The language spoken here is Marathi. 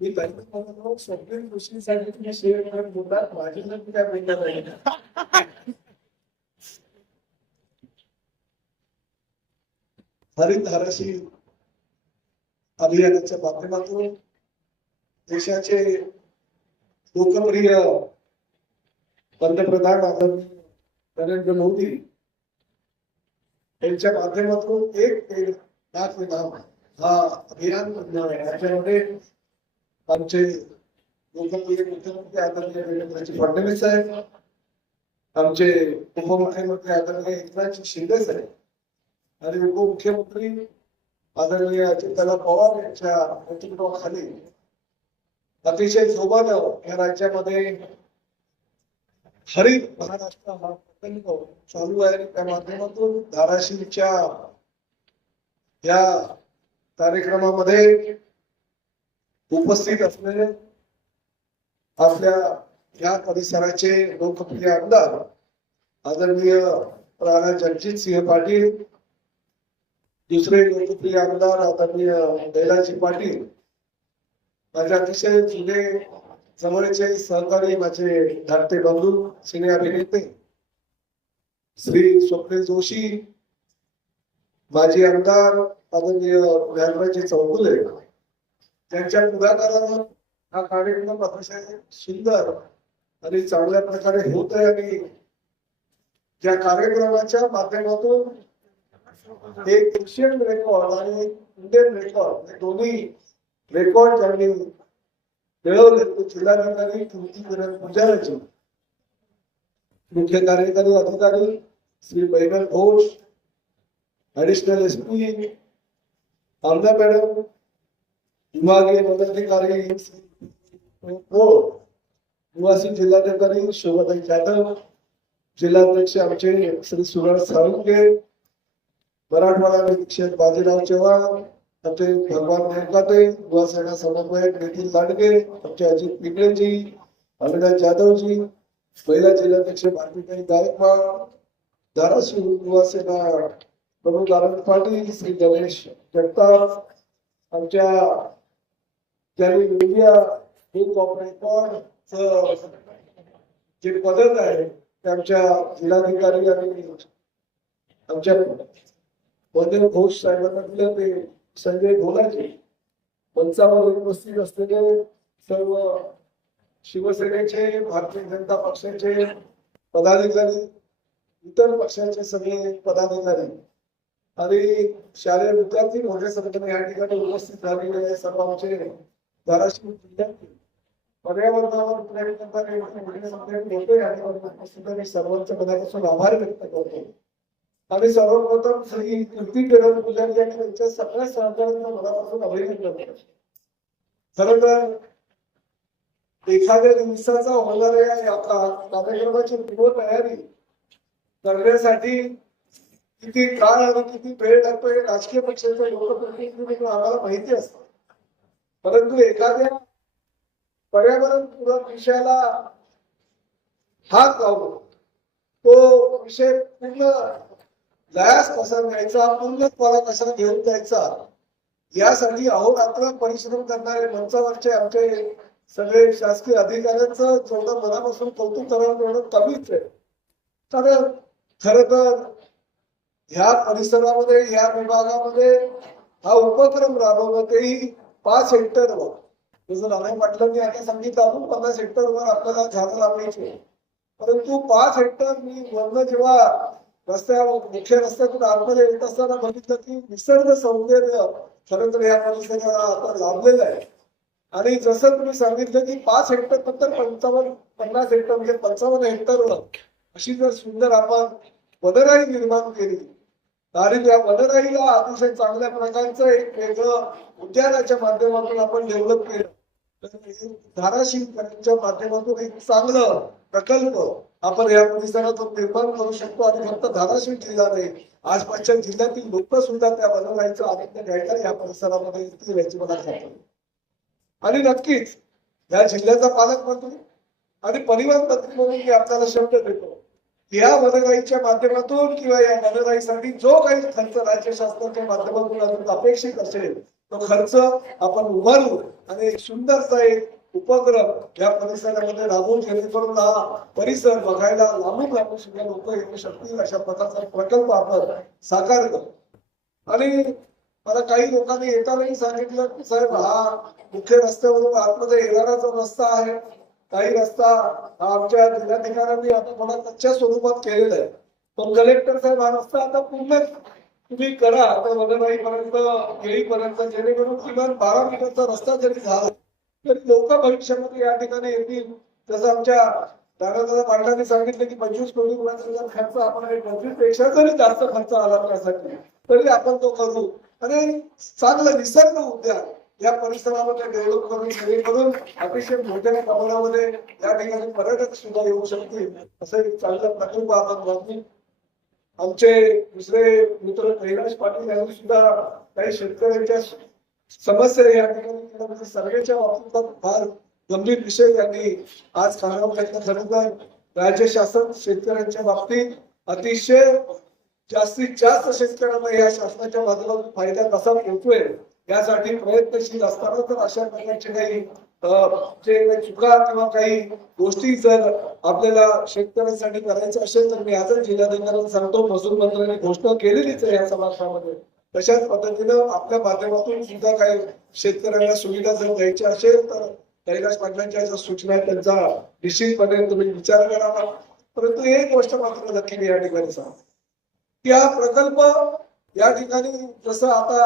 मी पहिल्यांदा स्वप्नील गोष्टीसाठी तुम्ही शेअर करत काय नाही हरित धाराशी अभियानाच्या माध्यमातून देशाचे लोकप्रिय पंतप्रधान आदरणीय नरेंद्र मोदी यांच्या माध्यमातून एक लाख नाम हा अभियान याच्यामध्ये आमचे लोकप्रिय मुख्यमंत्री आदरणीय देवेंद्रजी फडणवीस साहेब आमचे उपमुख्यमंत्री आदरणीय एकनाथ शिंदे साहेब आणि उपमुख्यमंत्री आदरणीय अजितदादा पवार यांच्या नेतृत्वाखाली अतिशय सोबत या राज्यामध्ये हरित महाराष्ट्र हा चालू आहे आणि त्या माध्यमातून धाराशिवच्या या कार्यक्रमामध्ये उपस्थित असलेले आपल्या या परिसराचे लोकप्रिय आमदार आदरणीय राणा जगजित सिंह पाटील दुसरे लोकप्रिय आमदार आदरणीय दैलाजी पाटील माझे अतिशय जुने जवळचे सहकारी माझे धाकटे बंधू सिने अभिनेते श्री स्वप्ने जोशी. माजी आमदार आदरणीय ज्ञानराजे चौगुले. त्यांच्या पुढाकारानं हा कार्यक्रम अतिशय सुंदर आणि चांगल्या प्रकारे होत आहे आणि त्या कार्यक्रमाच्या माध्यमातून एक एशियन रेकॉर्ड आणि इंडियन रेकॉर्ड हे दोन्ही रेकॉर्ड ज्यांनी मिळवले ते जिल्हाधिकारी कीर्ती मुख्य कार्यकारी अधिकारी Shri Behbal Ghosh additional S P madam विभागीय पदाधिकारी हो, निवासी जिल्हाधिकारी शोभाताई जाधव जिल्हाध्यक्ष आमचे श्री सुरज साळुंके मराठवाडा अधीक्षक बाजीराव चव्हाण आमचे भगवान नेकाते युवासेना समन्वयक नितीन लांडगे आमचे अजित पिंगळेजी अविनाश जाधवजी महिला जिल्हाध्यक्ष भारतीताई गायकवाड धाराशिव युवासेना प्रमुख आनंद पाटील श्री गणेश जगताप आमच्या त्यांनी मीडिया बुक ऑफ रेकॉर्ड जे पदक आहे ते आमच्या जिल्हाधिकारी आणि आमच्या वंदन घोष साहेबांना दिलं ते संजय भोलाजी मंचावर उपस्थित असलेले सर्व शिवसेनेचे भारतीय जनता पक्षाचे पदाधिकारी इतर पक्षाचे सगळे पदाधिकारी आणि शालेय विद्यार्थी मोठ्या संख्येने या ठिकाणी उपस्थित झालेले सर्व आमचे धाराशिव विद्यार्थी. पर्यावरणावर प्रेम करणारे मोठ्या संख्येने होते आणि उपस्थित आणि सर्वांच्या मनापासून आभार व्यक्त करतो. आणि सर्वप्रथम श्री कीर्ती किरण पुजारी यांच्या सगळ्या सहकार्यांना मनापासून अभिनंदन करतो. खरं तर एखाद्या दिवसाचा होणाऱ्या या का- कार्यक्रमाची पूर्व तयारी करण्यासाठी किती काळ आणि किती वेळ लागतो हे राजकीय पक्षाच्या लोकप्रतिनिधी आम्हाला माहिती असत. परंतु एखाद्या पर्यावरण पूरक विषयाला हात लावून तो विषय पूर्ण लयास कसा न्यायचा पूर्णत्वाला कसा घेऊन जायचा यासाठी अहोरात्र परिश्रम करणारे मंचावरचे आमचे सगळे शासकीय अधिकाऱ्यांचं जेवढं मनापासून कौतुक करावं तेवढं कमीच आहे. तर खर तर ह्या परिसरामध्ये ह्या विभागामध्ये हा उपक्रम राबवला पाच हेक्टरवर. जसं राणे पाटलांनी आता सांगितलं आपण पन्नास हेक्टरवर आपल्याला झाडं लावायचे परंतु पाच हेक्टर मी वर्ण जेव्हा रस्त्या मुख्य रस्त्यातून आतमध्ये येत असताना बघितलं की निसर्ग सौंदर्य खरं तर या परिसराला आता लाभलेलं आहे. आणि जसं तुम्ही सांगितलं की पाच हेक्टर नंतर पंचावन्न पन्नास हेक्टर म्हणजे पंचावन्न हेक्टरवर अशी जर सुंदर आपण वनराई निर्माण केली आणि या वनराईला अतिशय चांगल्या प्रकारचं एक वेगळं उद्यानाच्या माध्यमातून आपण डेव्हलप केलं. धाराशिवच्या माध्यमातून एक चांगलं प्रकल्प आपण या परिसरातून निर्माण करू शकतो. आणि फक्त धाराशिव जिल्हा नाही आसपासच्या जिल्ह्यातील लोक सुद्धा त्या वनराईचा आनंद घ्यायला या परिसरामध्ये येतील याची मला खात्री. आणि नक्कीच या जिल्ह्याचा पालकमंत्री आणि परिवहन मंत्री म्हणून मी आपल्याला शब्द देतो. या वनराईच्या माध्यमातून किंवा या वनराईसाठी जो काही खर्च राज्य शासनाच्या माध्यमातून अजून अपेक्षित असेल तो खर्च आपण उभारू आणि एक सुंदरसा एक उपक्रम या परिसरामध्ये राबवून जेणेकरून हा परिसर बघायला लांबून लांबून सुद्धा लोक येऊ शकतील अशा प्रकारचा प्रकल्प आपण साकार करू. आणि मला काही लोकांनी येतानाही सांगितलं की साहेब हा मुख्य रस्त्यावरून आतमध्ये येणारा रस्ता आहे काही रस्ता हा आमच्या जिल्हाधिकाऱ्यांनी आता थोडा कच्च्या स्वरूपात केलेला आहे. पण कलेक्टर साहेब हा रस्ता आता पूर्ण तुम्ही करा आता वगैरेपर्यंत केळीपर्यंत जेणेकरून किमान बारा मीटरचा रस्ता जरी झाला तरी लोक भविष्यामध्ये या ठिकाणी येतील. जसं आमच्या दादादादा पाटलांनी सांगितलं की पंचवीस कोटी रुपयांचा खर्च आपण पंचवीसपेक्षा जरी जास्त खर्च आला त्यासाठी तरी आपण तो करू. आणि चांगलं निसर्ग उद्यान या परिसरामध्ये डेव्हलप करून जेणेकरून अतिशय मोठ्या प्रमाणामध्ये या ठिकाणी पर्यटक सुद्धा येऊ शकतील असं एक चांगलं प्रकल्प आपण राबवू आमचे दुसरे मित्र कैलाश पाटील यांनी सुद्धा काही शेतकऱ्यांच्या समस्या या ठिकाणी म्हणजे सर्वेच्या बाबतीत फार गंभीर विषय यांनी आज सांगावं प्रयत्न खरं राज्य शासन शेतकऱ्यांच्या बाबतीत अतिशय जास्तीत जास्त शेतकऱ्यांना या शासनाच्या बाजूला फायदा कसा पोहोचवेल यासाठी प्रयत्नशील असताना तर अशा प्रकारचे काही चुका किंवा काही गोष्टी जर आपल्याला शेतकऱ्यांसाठी करायचं असेल तर मी आजच जिल्हाधिकाऱ्यांना सांगतो महसूल मंत्र्यांनी घोषणा केलेलीच आहे या समाजामध्ये तशाच पद्धतीनं आपल्या माध्यमातून सुद्धा काही शेतकऱ्यांना सुविधा जर द्यायची असेल तर कैलास पाटलांच्या ज्या सूचना आहेत त्यांचा निश्चितपणे तुम्ही विचार करावा. परंतु एक गोष्ट मात्र नक्की मी या ठिकाणी सांग की हा प्रकल्प या ठिकाणी जसं आता